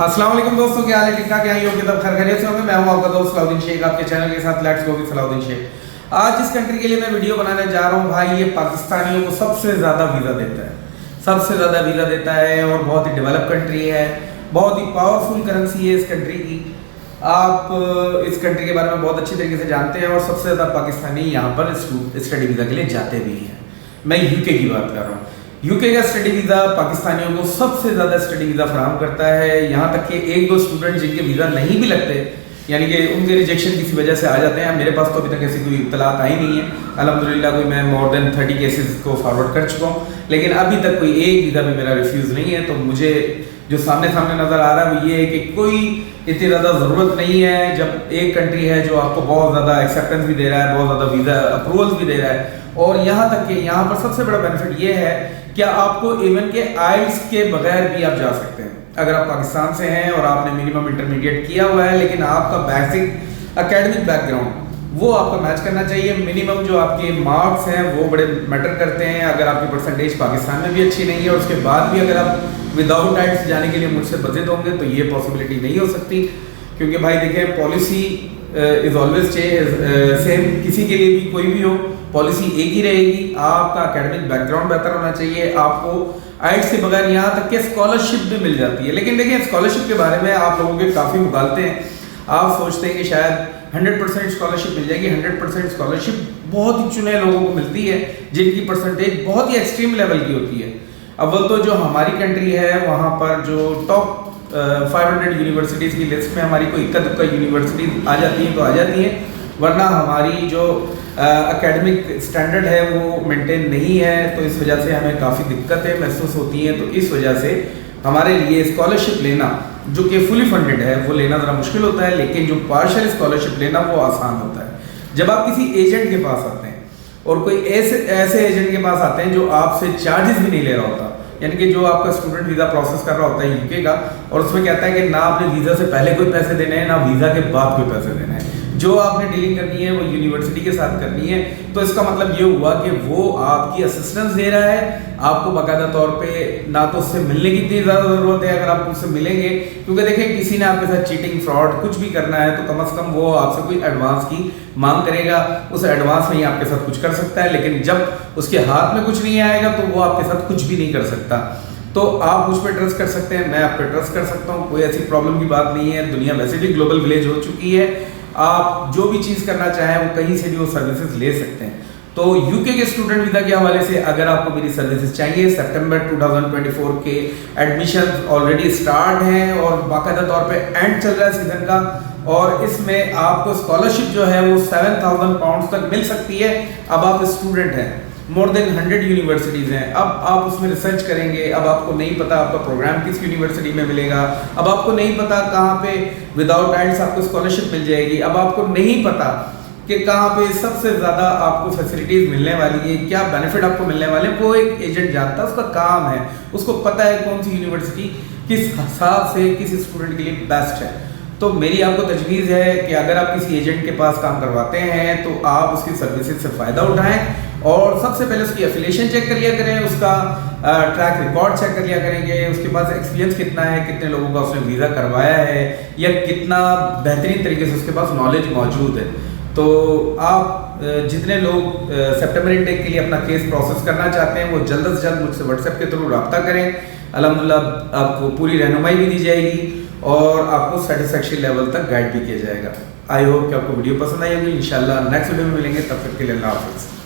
अस्सलाम वालेकुम दोस्तों, क्या हाल है? ठीक ठाक? यहाँ योग्य तब खैर खैरियत से होंगे। मैं हूँ आपका दोस्त सलाउद्दीन शेख, आपके चैनल के साथ let's go with Salauddin Shaikh. आज जिस कंट्री के लिए मैं वीडियो बनाने जा रहा हूँ भाई, ये पाकिस्तानियों को सबसे ज़्यादा वीज़ा देता है, सबसे ज़्यादा वीज़ा देता है और बहुत ही डेवलप कंट्री है, बहुत ही पावरफुल करेंसी है इस कंट्री की। आप इस कंट्री के बारे में बहुत अच्छी तरीके से जानते हैं और सबसे ज़्यादा पाकिस्तानी यहाँ पर स्टडी वीज़ा के लिए जाते भी हैं। मैं यूके की बात कर रहा हूँ। यूके का स्टडी वीज़ा पाकिस्तानियों को सबसे ज़्यादा स्टडी वीज़ा फराहम करता है। यहाँ तक कि एक दो स्टूडेंट जिनके वीज़ा नहीं भी लगते, यानी कि उनके रिजेक्शन किसी वजह से आ जाते हैं। मेरे पास तो अभी तक ऐसी कोई इत्तलात आई नहीं है अल्हम्दुलिल्लाह। कोई मैं मोर देन 30 केसेस को फॉरवर्ड कर चुका हूँ, लेकिन अभी तक कोई एक वीज़ा भी मेरा रिफ्यूज़ नहीं है। तो मुझे जो सामने नज़र आ रहा है वो ये है कि कोई इतनी ज़्यादा ज़रूरत नहीं है। जब एक कंट्री है जो आपको बहुत ज़्यादा एक्सेप्टेंस भी दे रहा है, बहुत ज़्यादा वीज़ा अप्रूवल्स भी दे रहा है, और यहाँ तक कि यहाँ पर सबसे बड़ा बेनिफिट ये है कि आपको इवन के आइल्स के बगैर भी आप जा सकते हैं। अगर आप पाकिस्तान से हैं और आपने मिनिमम इंटरमीडिएट किया हुआ है, लेकिन आपका बेसिक एकेडमिक बैकग्राउंड वो आपका मैच करना चाहिए। मिनिमम जो आपके मार्क्स हैं वो बड़े मैटर करते हैं। अगर आपकी परसेंटेज पाकिस्तान में भी अच्छी नहीं है और उसके बाद भी अगर आप विदाउट आइल्स जाने के लिए मुझसे बजिद होंगे तो ये पॉसिबिलिटी नहीं हो सकती, क्योंकि भाई देखें, पॉलिसी इज ऑलवेज सेम। किसी के लिए भी कोई भी हो, पॉलिसी एक ही रहेगी। आपका एकेडमिक बैकग्राउंड बेहतर होना चाहिए। आपको आइल्स के बगैर यहाँ तक कि स्कॉलरशिप भी मिल जाती है। लेकिन देखिए, स्कॉलरशिप के बारे में आप लोगों के काफ़ी मुगालते हैं। आप सोचते हैं कि शायद 100% स्कॉलरशिप मिल जाएगी। 100% स्कॉलरशिप बहुत ही चुने लोगों को मिलती है जिनकी परसेंटेज बहुत ही एक्सट्रीम लेवल की होती है। अव्वल तो जो हमारी कंट्री है वहाँ पर जो टॉप 500 यूनिवर्सिटीज़ की लिस्ट में हमारी कोई इक्का दुक्का यूनिवर्सिटीज़ आ जाती हैं तो आ जाती हैं, वरना हमारी जो एकेडमिक स्टैंडर्ड है वो मेंटेन नहीं है। तो इस वजह से हमें काफ़ी दिक्कतें महसूस होती हैं। तो इस वजह से हमारे लिए स्कॉलरशिप लेना जो कि फुली फंडेड है वो लेना ज़रा मुश्किल होता है, लेकिन जो पार्शियल स्कॉलरशिप लेना वो आसान होता है। जब आप किसी एजेंट के पास आते हैं और कोई ऐसे एजेंट के पास आते हैं जो आपसे चार्जेस भी नहीं ले रहा होता, यानी कि जो आपका स्टूडेंट वीज़ा प्रोसेस कर रहा होता है यूके का, और उसमें कहता है कि ना आपने वीज़ा से पहले कोई पैसे देने हैं ना वीज़ा के बाद कोई पैसे देने हैं, जो आपने डीलिंग करनी है वो यूनिवर्सिटी के साथ करनी है। तो इसका मतलब ये हुआ कि वो आपकी असिस्टेंस दे रहा है, आपको बाकायदा तौर पे ना तो उससे मिलने की इतनी ज़्यादा ज़रूरत है अगर आप उससे मिलेंगे, क्योंकि देखिए किसी ने आपके साथ चीटिंग फ्रॉड कुछ भी करना है तो कम से कम वो आपसे कोई एडवांस की मांग करेगा। उस एडवांस में ही आपके साथ कुछ कर सकता है, लेकिन जब उसके हाथ में कुछ नहीं आएगा तो वो आपके साथ कुछ भी नहीं कर सकता। तो आप मुझ पर ट्रस्ट कर सकते हैं, मैं आप पर ट्रस्ट कर सकता हूँ, कोई ऐसी प्रॉब्लम की बात नहीं है। दुनिया वैसे भी ग्लोबल विलेज हो चुकी है, आप जो भी चीज़ करना चाहें वो कहीं से भी वो सर्विसेज ले सकते हैं। तो यूके के स्टूडेंट वीज़ा के हवाले से अगर आपको मेरी सर्विसेज चाहिए, सितंबर 2024 के एडमिशन ऑलरेडी स्टार्ट हैं और बाकायदा तौर पे एंड चल रहा है सीजन का, और इसमें आपको स्कॉलरशिप जो है वो 7,000 पाउंड तक मिल सकती है। अब आप स्टूडेंट हैं, मोर देन 100 यूनिवर्सिटीज़ हैं, अब आप उसमें रिसर्च करेंगे। अब आपको नहीं पता आपका प्रोग्राम किस यूनिवर्सिटी में मिलेगा, अब आपको नहीं पता कहाँ पे विदाउट आइल्स आपको स्कॉलरशिप मिल जाएगी, अब आपको नहीं पता कि कहाँ पे सबसे ज़्यादा आपको फैसिलिटीज़ मिलने वाली है, क्या बेनिफिट आपको मिलने वाले हैं। वो एक एजेंट जानता है, उसका काम है, उसको पता है कौन सी यूनिवर्सिटी किस हिसाब से किस स्टूडेंट के लिए बेस्ट है। तो मेरी आपको तजवीज़ है कि अगर आप किसी एजेंट के पास काम करवाते हैं तो आप उसकी सर्विसेज से फ़ायदा उठाएं, और सबसे पहले उसकी एफिलिएशन चेक कर लिया करें, उसका ट्रैक रिकॉर्ड चेक कर लिया करेंगे, उसके पास एक्सपीरियंस कितना है, कितने लोगों का उसने वीज़ा करवाया है, या कितना बेहतरीन तरीके से उसके पास नॉलेज मौजूद है। तो आप जितने लोग सितंबर इनटेक के लिए अपना केस प्रोसेस करना चाहते हैं वो जल्द से जल्द मुझसे व्हाट्सएप के थ्रू रब्ता करें। अल्हम्दुलिल्लाह आपको पूरी रहनुमाई भी दी जाएगी और आपको सेटिस्फेक्शन लेवल तक गाइड भी किया जाएगा। आई होप कि आपको वीडियो पसंद आई होगी। इंशाल्लाह नेक्स्ट वीडियो में मिलेंगे, तब तक के लिए अल्लाह हाफ़िज़।